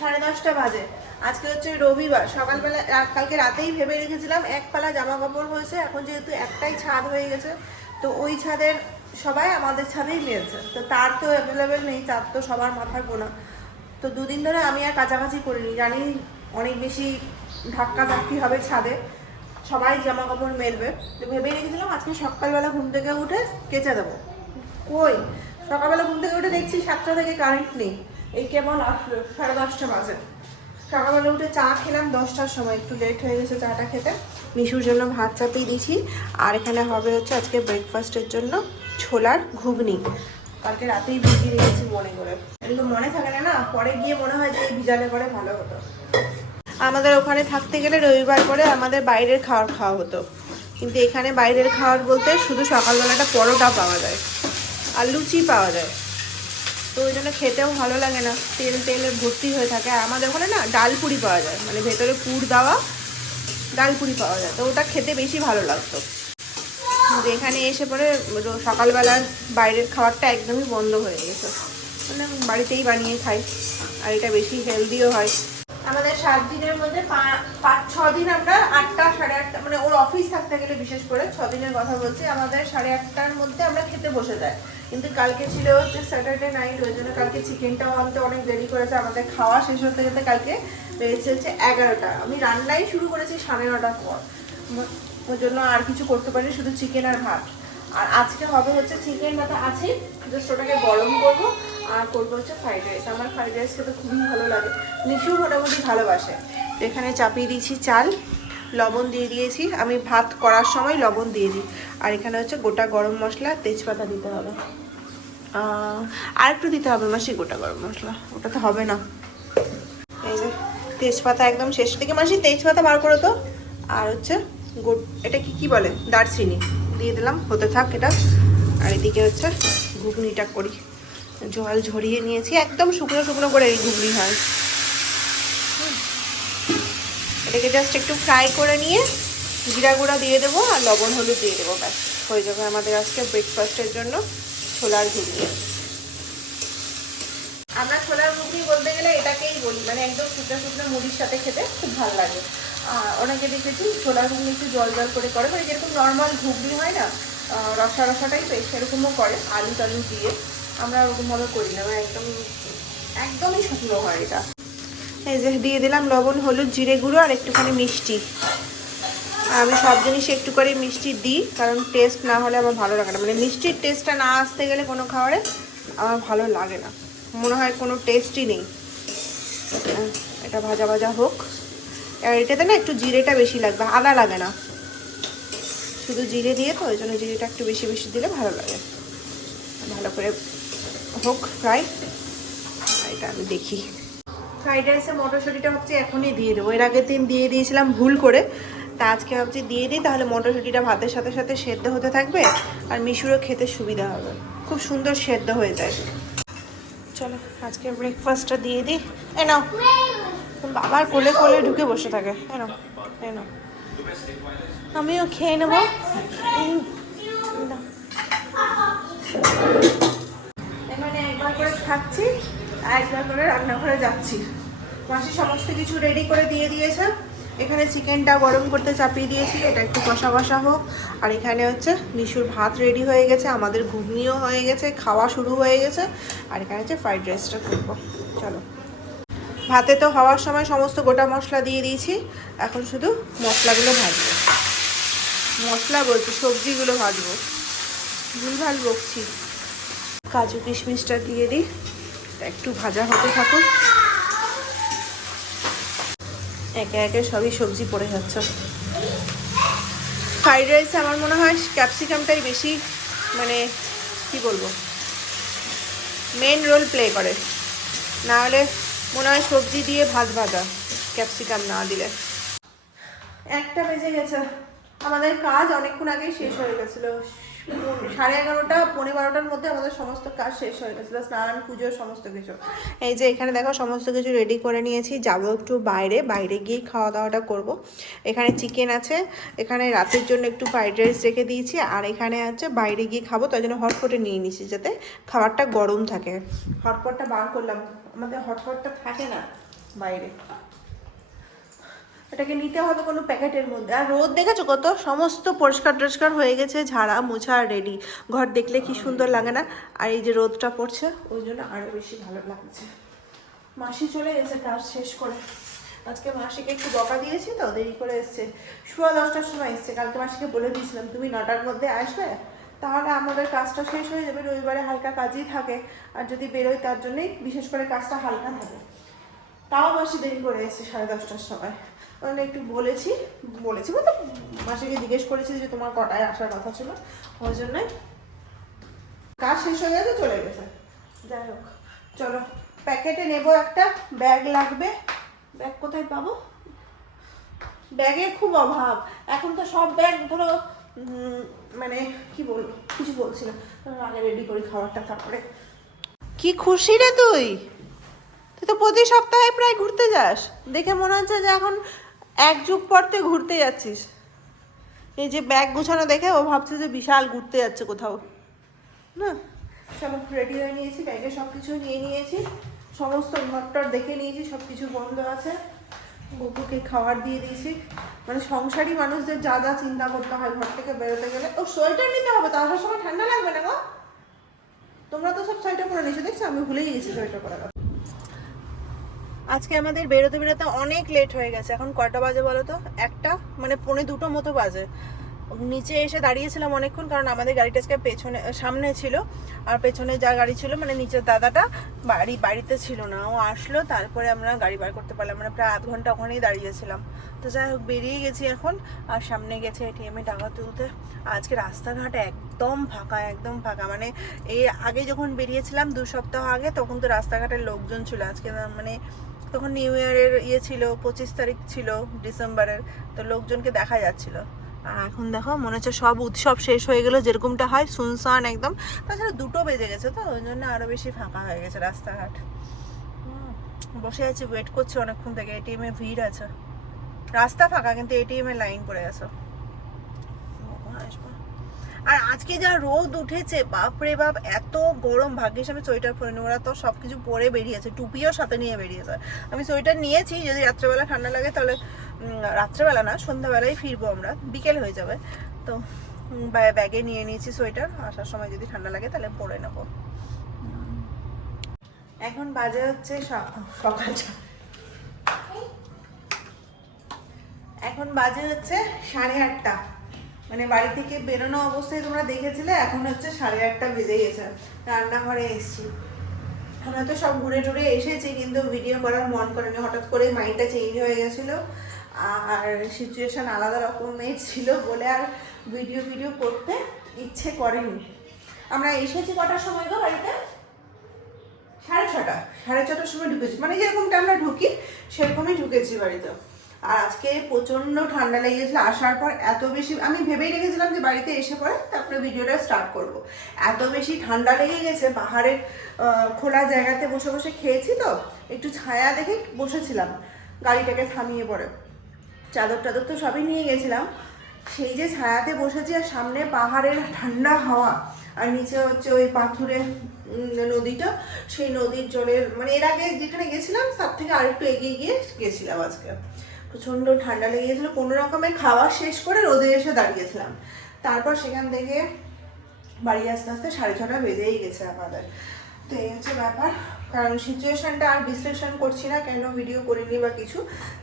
10:30 বাজে। আজকে হচ্ছে রবিবার, সকালবেলা কালকে রাতেই ভেবে রেখেছিলাম এক পালা জামা কাপড় হয়েছে, এখন যেহেতু একটাই ছাদ হয়ে গেছে তো ওই ছাদের সবাই আমাদের ছাদেই মেলছে, তো তার তো অ্যাভেলেবেল নেই, তার তো সবার মাথার গোনা। তো দুদিন ধরে আমি আর কাচাকাচি করিনি, জানি অনেক বেশি ধাক্কা ধাক্কি হবে ছাদে, সবাই জামা কাপড় মেলবে, তো ভেবেই রেখেছিলাম আজকে সকালবেলা ঘুম থেকে উঠে কেচে দেবো। কই সকালবেলা ঘুম থেকে উঠে দেখছি 7টা থেকে কারেন্ট নেই, এই কেমন আসলো 10:30 বাজে। সকালবেলা উঠে চা খেলাম 10টার সময়, একটু লেট হয়ে গেছে চাটা খেতে। মিশুর জন্য ভাত চাপিয়ে দিয়েছি, আর এখানে হবে হচ্ছে আজকে ব্রেকফাস্টের জন্য ছোলার ঘুগনি। কালকে রাতেই ভিজিয়ে রেখেছি মনে করে, এগুলো মনে থাকে না, পরে গিয়ে মনে হয় যে ভিজালে পরে ভালো হতো। আমাদের ওখানে থাকতে গেলে রবিবার করে আমাদের বাইরের খাবার খাওয়া হতো, কিন্তু এখানে বাইরের খাবার বলতে শুধু সকালবেলাটা পরোটা পাওয়া যায় আর লুচি পাওয়া যায়, তো ওই জন্য খেতেও ভালো লাগে না, তেলে ভর্তি হয়ে থাকে। আর আমাদের ওখানে না ডাল পুরি পাওয়া যায়, মানে ভেতরে পুর দেওয়া ডাল পুরি পাওয়া যায়, তো ওটা খেতে বেশি ভালো লাগতো। এখানে এসে পরে সকালবেলার বাইরের খাবারটা একদমই বন্ধ হয়ে গেছে, মানে বাড়িতেই বানিয়ে খাই, আর এটা বেশি হেলদিও হয়। আমাদের 7 দিনের মধ্যে 5-6 দিন আমরা 8টা 8:30, মানে ওর অফিস থাকতে গেলে বিশেষ করে 6 দিনের কথা বলছি, আমাদের 8:30টার মধ্যে আমরা খেতে বসে যাই। কিন্তু কালকে ছিল হচ্ছে স্যাটারডে নাইট, ওই জন্য কালকে চিকেনটাও আনতে অনেক দেরি করেছে, আমাদের খাওয়া শেষ হতে যেতে কালকে বেড়েছে হচ্ছে 11টা। আমি রান্নাই শুরু করেছি 9:30টার পর, ওই জন্য আর কিছু করতে পারিনি, শুধু চিকেন আর ভাত। আর আজকে হবে হচ্ছে চিকেন ভাত আছে, জাস্ট ওটাকে গরম করবো, আর করবো হচ্ছে ফ্রাইড রাইস। আমার ফ্রাইড রাইস খেতে খুবই ভালো লাগে, মিশু মোটামুটি ভালোবাসে। এখানে চাপিয়ে দিয়েছি চাল, লবণ দিয়ে দিয়েছি, আমি ভাত করার সময় লবণ দিয়ে দিই। আর এখানে হচ্ছে গোটা গরম মশলা, তেজপাতা দিতে হবে, আর একটু দিতে হবে মাসি গোটা গরম মশলা, ওটা তো হবে না। এই যে তেজপাতা একদম শেষ থেকে, মাসি তেজপাতা বার করো তো। আর হচ্ছে এটা কি বলে, দারচিনি দিয়ে দিলাম, হতে থাক এটা। আর এদিকে হচ্ছে ঘুগনিটা করি, জল ঝরিয়ে নিয়েছি, একদম শুকনো শুকনো করে এই ঘুগনি হয়। এটাকে জাস্ট একটু ফ্রাই করে নিয়ে জিরা গুঁড়া দিয়ে দেবো আর লবণ হলুদ দিয়ে দেবো, ব্যাস হয়ে যাবে আমাদের আজকে ব্রেকফাস্টের জন্য ছোলার ঘুগনি। আমরা ছোলার ঘুগনি বলতে গেলে এটাকেই বলি, মানে একদম শুকনো শুকনো মুড়ির সাথে খেতে খুব ভালো লাগে। অনেকে দেখেছি ছোলার ঘুগনি একটু জল জল করে করে, মানে যেরকম নর্মাল ঘুগনি হয় না রসা রসা টাইপের, সেরকমও করে আলু টালু দিয়ে। আমরা ওরকমভাবে করি না, একদমই শুকনো হয় এটা। এই যে দিয়ে দিলাম লবণ হলুদ জিরে গুঁড়ো আর একটুখানি মিষ্টি। আমি সব জিনিসে একটু করে মিষ্টি দিই, কারণ টেস্ট না হলে আমার ভালো লাগে না, মানে মিষ্টির টেস্টটা না আসতে গেলে কোনো খাবারে আমার ভালো লাগে না, মনে হয় কোনো টেস্টই নেই। এটা ভাজা ভাজা হোক, আর এটাতে না একটু জিরেটা বেশি লাগবে, আদা লাগে না, শুধু জিরে দিয়ে, তো ওই জন্য জিরেটা একটু বেশি বেশি দিলে ভালো লাগে। ভালো করে হোক ফ্রাই, এটা আমি দেখি। ফ্রাইড রাইসে মটরশুঁটিটা ভাবছি এখনই দিয়ে দেবো, এর আগের দিন দিয়ে দিয়েছিলাম ভুল করে, তা আজকে ভাবছি দিয়ে দিই, তাহলে মটরশুঁটিটা ভাতের সাথে সাথে সেদ্ধ হতে থাকবে আর মিশুরও খেতে সুবিধা হবে, খুব সুন্দর সেদ্ধ হয়ে যায়। চলো আজকে ব্রেকফাস্টটা দিয়ে দিই। এ নাও, বাবার কোলে কোলে ঢুকে বসে থাকে, এনো এনো, আমিও খেয়ে নেবো। এখানে একবার করে খাচ্ছি আর একবার করে রান্নাঘরে যাচ্ছি। মাসি সমস্ত কিছু রেডি করে দিয়ে দিয়েছে, এখানে চিকেনটা গরম করতে চাপিয়ে দিয়েছি, এটা একটু কষা কষা হোক। আর এখানে হচ্ছে মিশুর ভাত রেডি হয়ে গেছে, আমাদের ঘুগনিও হয়ে গেছে, খাওয়া শুরু হয়ে গেছে। আর এখানে হচ্ছে ফ্রাইড রাইসটা করবো। চলো, ভাতে তো হওয়ার সময় সমস্ত গোটা মশলা দিয়ে দিয়েছি, এখন শুধু মশলাগুলো ভাজবো, মশলা বলছি সবজিগুলো ভাজবো, ভুলভাল বকছি। কাজু কিশমিশটা দিয়ে দিই, একটু ভাজা হতে থাকুক, একে একে সবই সবজি পড়ে যাচ্ছে। ফ্রাইড রাইসে আমার মনে হয় ক্যাপসিকামটাই বেশি, মানে কি বলবো, মেন রোল প্লে করে, না হলে মনে হয় সবজি দিয়ে ভাত ভাজা, ক্যাপসিকাম না দিলে। 1টা বেজে গেছে, আমাদের কাজ অনেকক্ষণ আগেই শেষ হয়ে গেছিলো, 11:30 12টার মধ্যে আমাদের সমস্ত কাজ শেষ হয়ে গেছিলো, স্নান পুজো সমস্ত কিছু। এই যে এখানে দেখো সমস্ত কিছু রেডি করে নিয়েছি, যাবো একটু বাইরে গিয়ে খাওয়া দাওয়াটা করব। এখানে চিকেন আছে, এখানে রাতের জন্য একটু ফ্রাইড রাইস রেখে দিয়েছি, আর এখানে আছে বাইরে গিয়ে খাবো, তাই জন্য হটপটে নিয়ে নিয়েছি যাতে খাবারটা গরম থাকে। হটপটটা বার করলাম, আমাদের হটপটটা থাকে না, বাইরে। এটাকে নিতে হবে কোনো প্যাকেটের মধ্যে। আর রোদ দেখেছো কত, সমস্ত পরিষ্কার টরিষ্কার হয়ে গেছে, ঝাড়া মোছা রেডি। ঘর দেখলে কি সুন্দর লাগে না? আর এই যে রোদটা পড়ছে ওই জন্য আরও বেশি ভালো লাগছে। মাসি চলে গেছে কাজ শেষ করে। আজকে মাসিকে একটু বকা দিয়েছি তো, দেরি করে এসছে, 10:15টার সময় এসছে। কালকে মাসিকে বলে দিয়েছিলাম তুমি 9টার মধ্যে আসবে, তাহলে আমাদের কাজটা শেষ হয়ে যাবে। রবিবারে হালকা কাজই থাকে, আর যদি বেরোই তার জন্যই বিশেষ করে কাজটা হালকা থাকে। তাও মাসি দেরি করে এসছে 10:30টার সময়। মানে একটু বলেছি বলতে মাসিকে জিজ্ঞেস করেছি যে তোমার কটায় আসার কথা ছিল, ওই জন্যই কাজ শেষ হয়ে গেছে, চলে গেছে। যাই হোক, চলো প্যাকেটে নেব একটা, ব্যাগ লাগবে। ব্যাগ কোথায় পাবো? ব্যাগের খুব অভাব এখন তো। সব ব্যাগ ধরো মানে কি বলবো, কিছু বলছিলাম, আগে রেডি করি খাবারটা তারপরে। কি খুশি রে তুই? তুই তো প্রতি সপ্তাহে প্রায় ঘুরতে যাস, দেখে মনে হচ্ছে যে এখন এক যুগ পর তুই ঘুরতে যাচ্ছিস। এই যে ব্যাগ গুছানো দেখে ও ভাবছে যে বিশাল ঘুরতে যাচ্ছে কোথাও না। চলো রেডি হয়ে নিয়েছি, ব্যাগে সব কিছু নিয়ে নিয়েছি, সমস্ত ঘরটর দেখে নিয়েছি, সব কিছু বন্ধ আছে। বকুকে খাবার দিয়ে দিয়েছি। মানে সংসারী মানুষদের যা যা চিন্তা করতে হয় ঘর থেকে বেরোতে গেলে। ও সোয়েটার নিতে হবে তো, আসার সময় ঠান্ডা লাগবে না গো? তোমরা তো সব সোয়েটার পরে নিয়েছো দেখছো, আমি ভুলে গিয়েছি সোয়েটার পরার কথা। আজকে আমাদের বেরোতে বেরোতে অনেক লেট হয়ে গেছে। এখন কয়টা বাজে বলো তো? 1টা মানে 1:45 মতো বাজে। নিচে এসে দাঁড়িয়েছিলাম অনেকক্ষণ, কারণ আমাদের গাড়িটা আজকে পেছনে সামনে ছিল, আর পেছনে যা গাড়ি ছিল মানে নিচের দাদাটা বাড়িতে ছিল না, ও আসলো তারপরে আমরা গাড়ি বার করতে পারলাম। মানে প্রায় আধ ঘন্টা ওখানেই দাঁড়িয়েছিলাম। তো যাই হোক বেরিয়ে গেছি এখন, আর সামনে গেছে এটিএমে টাকা তুলতে। আজকে রাস্তাঘাট একদম ফাঁকা, একদম ফাঁকা। মানে এর আগে যখন বেরিয়েছিলাম 2 সপ্তাহ আগে, তখন তো রাস্তাঘাটের লোকজন ছিল। আজকে মানে তখন নিউ ইয়ারের ছিল, 25 তারিখ ছিল ডিসেম্বরের, তো লোকজনকে দেখা যাচ্ছিল। আর এখন দেখো মনে হচ্ছে সব উৎসব শেষ হয়ে গেল, যেরকমটা হয় সুনসান একদম। তাছাড়া 2টো বেজে গেছে তো, ওই জন্য আরো বেশি ফাঁকা হয়ে গেছে রাস্তাঘাট। বসে আছি, ওয়েট করছি অনেকক্ষণ থেকে। এটিএমে ভিড় আছে, রাস্তা ফাঁকা কিন্তু এটিএমে লাইন পড়ে গেছে। আর আজকে যা রোদ উঠেছে, বাপরে বাপ, এত গরম। ভাগ্যিস আমি সোয়েটার পরে নি, ওরা তো সবকিছু পরে বেরিয়েছে, টুপিও সাথে নিয়ে বেরিয়েছে। আমি সোয়েটার নিয়েছি, যদি রাত্রেবেলা ঠান্ডা লাগে তাহলে, রাত্রেবেলা না সন্ধ্যাবেলায় ফিরবো আমরা, বিকেল হয়ে যাবে তো। ব্যাগে নিয়ে নিয়েছি সোয়েটার, আসার সময় যদি ঠান্ডা লাগে তাহলে পরে নেব। এখন বাজে হচ্ছে সকাল, এখন বাজে হচ্ছে 8:30। মানে বাড়ি থেকে বেরোনো অবস্থায় তোমরা দেখেছিলে, এখন হচ্ছে 8:30 বেজে গেছে। রান্নাঘরে এসেছি। আমরা তো সব ঘুরে টুরে এসেছি, কিন্তু ভিডিও করার মন করেনি, হঠাৎ করে মাইন্ডটা চেঞ্জ হয়ে গেছিলো, আর সিচুয়েশান আলাদা রকমের ছিল বলে আর ভিডিও করতে ইচ্ছে করেনি। আমরা এসেছি কটার সময় গো বাড়িতে? 6:30 সময় ঢুকেছি, মানে যেরকমটা আমরা ঢুকি সেরকমই ঢুকেছি বাড়িতে। আর আজকে প্রচণ্ড ঠান্ডা লেগেছিল আসার পর, এত বেশি আমি ভেবেই রেখেছিলাম যে বাড়িতে এসে পরে তারপরে ভিডিওটা স্টার্ট করব। এত বেশি ঠান্ডা লেগে গেছে, পাহাড়ের খোলা জায়গাতে বসে বসে খেয়েছি তো, একটু ছায়া দেখে বসেছিলাম গাড়িটাকে থামিয়ে পড়ে। চাদর টাদর তো সবই নিয়ে গেছিলাম। সেই যে ছায়াতে বসেছি, আর সামনে পাহাড়ের ঠান্ডা হাওয়া, আর নিচে হচ্ছে ওই পাথুরে নদীটা, সেই নদীর জলের মানে এর আগে যেখানে গেছিলাম তার থেকে আরেকটু এগিয়ে গিয়ে গেছিলাম। আজকে প্রচণ্ড ঠান্ডা লেগে গেছিলো, কোনো রকমে খাওয়া শেষ করে রোদে এসে দাঁড়িয়েছিলাম। তারপর সেখান থেকে বাড়ি আস্তে আস্তে 6:30 বেজেই গেছে আমাদের। তো এই হচ্ছে ব্যাপার। কারণ সিচুয়েশানটা আর বিশ্লেষণ করছি না, কেন ভিডিও করিনি বা কিছু,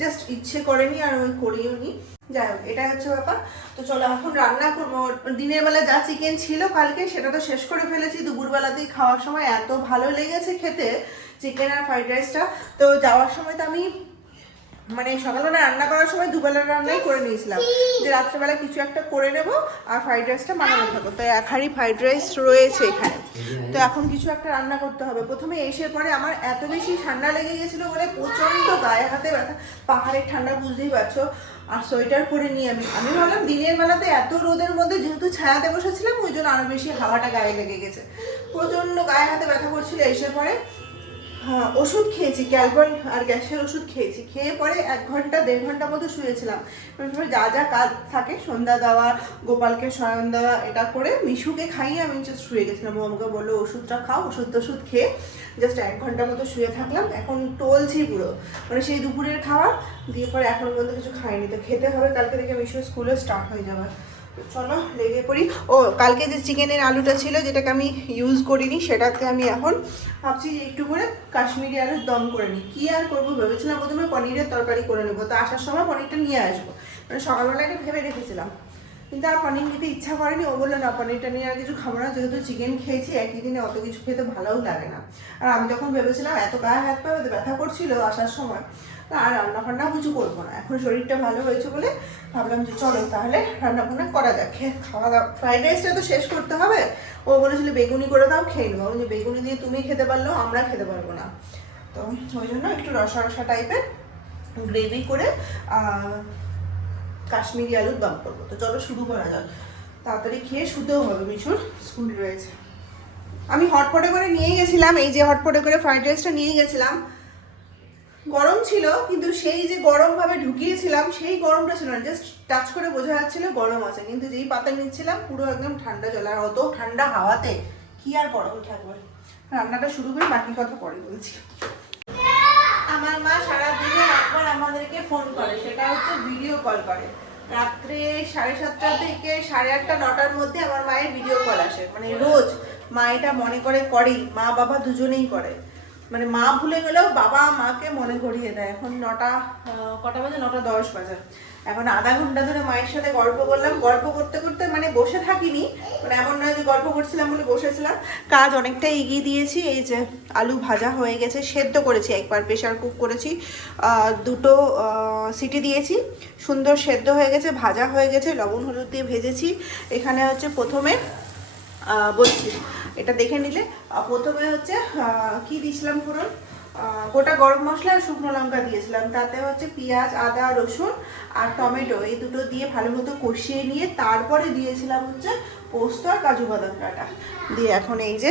জাস্ট ইচ্ছে করেনি আর ওই করিও নি। যাই হোক, এটাই হচ্ছে ব্যাপার। তো চলো এখন রান্না করবো। দিনের বেলা যা চিকেন ছিল কালকে সেটা তো শেষ করে ফেলেছি। দুপুরবেলাতেই খাওয়ার সময় এত ভালো লেগেছে খেতে চিকেন আর ফ্রাইড রাইসটা। তো যাওয়ার সময় তো আমি মানে সকালবেলা রান্না করার সময় দুবেলার রান্নাই করে নিয়েছিলাম, যে রাত্রেবেলা কিছু একটা করে নেব আর ফ্রাইড রাইসটা বানানো থাকো। তো 1 হাঁড়ি ফ্রাইড রাইস রয়েছে এখানে। তো এখন কিছু একটা রান্না করতে হবে। প্রথমে এসে পরে আমার এত বেশি ঠান্ডা লেগে গেছিলো বলে প্রচণ্ড গায়ে হাতে ব্যথা, পাহাড়ের ঠান্ডা বুঝতেই পারছো। আর সোয়েটার পরে নিয়ে আমি ভাবলাম দিনের বেলাতে এত রোদের মধ্যে যেহেতু ছায়াতে বসেছিলাম, ওই জন্য আরও বেশি হাওয়াটা গায়ে লেগে গেছে, প্রচণ্ড গায়ে হাতে ব্যথা করছিল। এসে পরে হ্যাঁ ওষুধ খেয়েছি, ক্যালবন আর গ্যাসের ওষুধ খেয়েছি। খেয়ে পরে 1 ঘন্টা 1.5 ঘন্টা মতো শুয়েছিলাম। যা যা কাজ থাকে, সন্ধ্যা দেওয়া, গোপালকে শয়ন দেওয়া, এটা করে মিশুকে খাইয়ে আমি জাস্ট শুয়ে গেছিলাম। ও আমাকে বললো ওষুধটা খাও, ওষুধ খেয়ে জাস্ট 1 ঘন্টা মতো শুয়ে থাকলাম, এখন টলছি পুরো, মানে সেই দুপুরের খাওয়া দিয়ে পরে এখনো পর্যন্ত কিছু খাইনি, তো খেতে হবে, কালকে থেকে মিশুর স্কুলে স্টার্ট হয়ে যাবে। চলো লেগে পড়ি। ও কালকে যে চিকেনের আলুটা ছিল যেটাকে আমি ইউজ করিনি, সেটাকে আমি এখন ভাবছি একটু করে কাশ্মীরি আলুর দম করে নিই। কী আর করবো ভেবেছিলাম প্রথমে পনিরের তরকারি করে নেবো, তো আসার সময় পনিরটা নিয়ে আসবো, মানে সকালবেলা এটা ভেবে রেখেছিলাম, কিন্তু আর পনির নিতে ইচ্ছা করেনি। ও বললো না পনিরটা নিয়ে আর কিছু খাবো না, যেহেতু চিকেন খেয়েছি একই দিনে অত কিছু খেতে ভালোও লাগে না। আর আমি যখন ভেবেছিলাম এত গায়ে হাত পায়ে ব্যথা করছিল আসার সময়, আর রান্না ফান্না কিছু করবো না, এখন শরীরটা ভালো হয়েছে বলে ভাবলাম যে চলো তাহলে রান্না বান্না করা যাক, খাওয়া দাওয়া। ফ্রাইড রাইসটা তো শেষ করতে হবে, ও বলেছিল বেগুনি করে দাও খেয়ে নেবো, যে বেগুনি দিয়ে তুমি খেতে পারলেও আমরা খেতে পারবো না, তো ওই জন্য একটু রসা রসা টাইপের গ্রেভি করে কাশ্মীরি আলুর দম করবো। তো চলো শুরু করা যাক, তাড়াতাড়ি খেয়ে শুতেও হবে, মিশুর স্কুল রয়েছে। আমি হটপটে করে নিয়ে গেছিলাম, এই যে হটপটে করে ফ্রাইড রাইসটা নিয়ে গেছিলাম, গরম ছিল কিন্তু সেই যে গরমভাবে ঢুকিয়েছিলাম সেই গরমটা ছিল না, জাস্ট টাচ করে বোঝা যাচ্ছিল গরম আছে, কিন্তু যেই পাতা নিচ্ছিলাম পুরো একদম ঠান্ডা জল, আর অত ঠান্ডা হাওয়াতে কি আর গরম থাকবে। রান্নাটা শুরু করে বাকি কথা পরে বলছি। আমার মা সারাদিনে একবার আমাদেরকে ফোন করে, সেটা হচ্ছে ভিডিও কল করে। রাত্রে 7:30 থেকে 8:30 9টার মধ্যে আমার মায়ের ভিডিও কল আসে, মানে রোজ মা এটা মনে করে করেই, মা বাবা দুজনেই করে, মানে মা ভুলে গেলেও বাবা মাকে মনে করিয়ে দেয়। এখন কটা বাজে, 9:10 বাজে। এখন আধা ঘন্টা ধরে মায়ের সাথে গল্প করলাম, গল্প করতে করতে মানে বসে থাকিনি, মানে এমন নয় যে গল্প করছিলাম বলে বসেছিলাম, কাজ অনেকটাই এগিয়ে দিয়েছি। এই যে আলু ভাজা হয়ে গেছে, সেদ্ধ করেছি, একবার প্রেশার কুক করেছি, 2টো সিটি দিয়েছি, সুন্দর সেদ্ধ হয়ে গেছে, ভাজা হয়ে গেছে, লবণ হলুদ দিয়ে ভেজেছি। এখানে হচ্ছে প্রথমে বলছি এটা দেখে নিলে, প্রথমে হচ্ছে কি দিয়েছিলাম ফোড়ন, গোটা গরম মশলা আর শুকনো লঙ্কা দিয়েছিলাম, তাতে হচ্ছে পেঁয়াজ আদা রসুন আর টমেটো এই দুটো দিয়ে ভালো মতো কষিয়ে নিয়ে তারপরে দিয়েছিলাম হচ্ছে পোস্ত আর কাজু বাদাম বাটা দিয়ে। এখন এই যে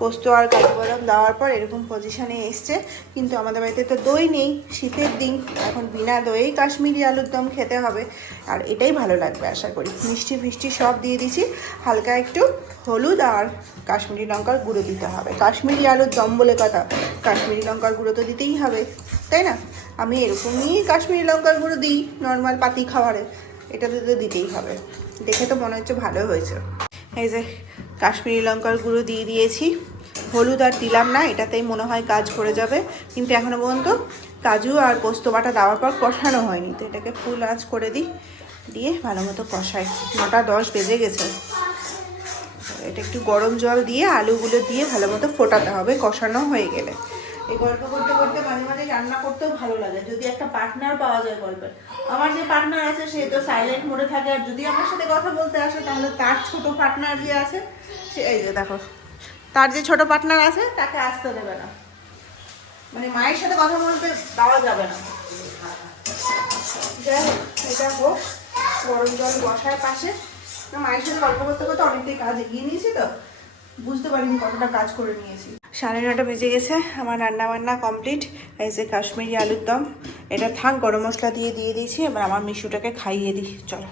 পোস্ত আর কাজু বাদাম দেওয়ার পর এরকম পজিশানে এসছে, কিন্তু আমাদের বাড়িতে তো দই নেই, শীতের দিন, এখন বিনা দইয়েই কাশ্মীরি আলুর দম খেতে হবে, আর এটাই ভালো লাগবে আশা করি। মিষ্টি ফিষ্টি সব দিয়ে দিছি, হালকা একটু হলুদ আর কাশ্মীরি লঙ্কার গুঁড়ো দিতে হবে। কাশ্মীরি আলুর দম বলে কথা, কাশ্মীরি লঙ্কার গুঁড়ো তো দিতেই হবে, তাই না? আমি এরকমই কাশ্মীরি লঙ্কার গুঁড়ো দিই নর্মাল পাতি খাবারে, এটাতে তো দিতেই হবে। দেখে তো মনে হচ্ছে ভালো হয়েছে। এই যে কাশ্মীরি লঙ্কার গুঁড়ো দিয়ে দিয়েছি, হলুদ আর দিলাম না, এটাতেই মনে হয় কাজ করে যাবে, কিন্তু এখনও পর্যন্ত কাজু আর পোস্ত বাটা দেওয়ার পর কষানো হয়নি, তো এটাকে ফুল আঁচ করে দিই, দিয়ে ভালো মতো কষাই। 9:10 বেজে গেছে। এটা একটু গরম জল দিয়ে আলুগুলো দিয়ে ভালো মতো ফোটাতে হবে কষানো হয়ে গেলে। এই গল্প করতে করতে মাঝে মাঝে রান্না করতেও ভালো লাগে, যদি একটা পার্টনার পাওয়া যায় গল্পের। আমার যে পার্টনার আছে সে তো সাইলেন্ট মোডে থাকে, আর যদি আমার সাথে কথা বলতে আসে তাহলে তার ছোট পার্টনার যে আছে সে, এই যে দেখো তার যে ছোট পার্টনার আছে তাকে আসতে দেবে না, মানে মায়ের সাথে কথা বলতে দেওয়া যাবে না। যাই হোক, এটা হোক, গরম জল বসার পাশে। মায়ের সাথে গল্প করতে করতে অনেকটাই কাজ এগিয়ে নিয়েছি, তো বুঝতে পারিনি কতটা কাজ করে নিয়েছি। 9:30 বেজে গেছে, আমার রান্না বান্না কমপ্লিট। এই যে কাশ্মীরি আলুর দম, এটা থাক, গরম মশলা দিয়ে দিয়েছি। এবার আমার মিশুটাকে খাইয়ে দিই, চলো।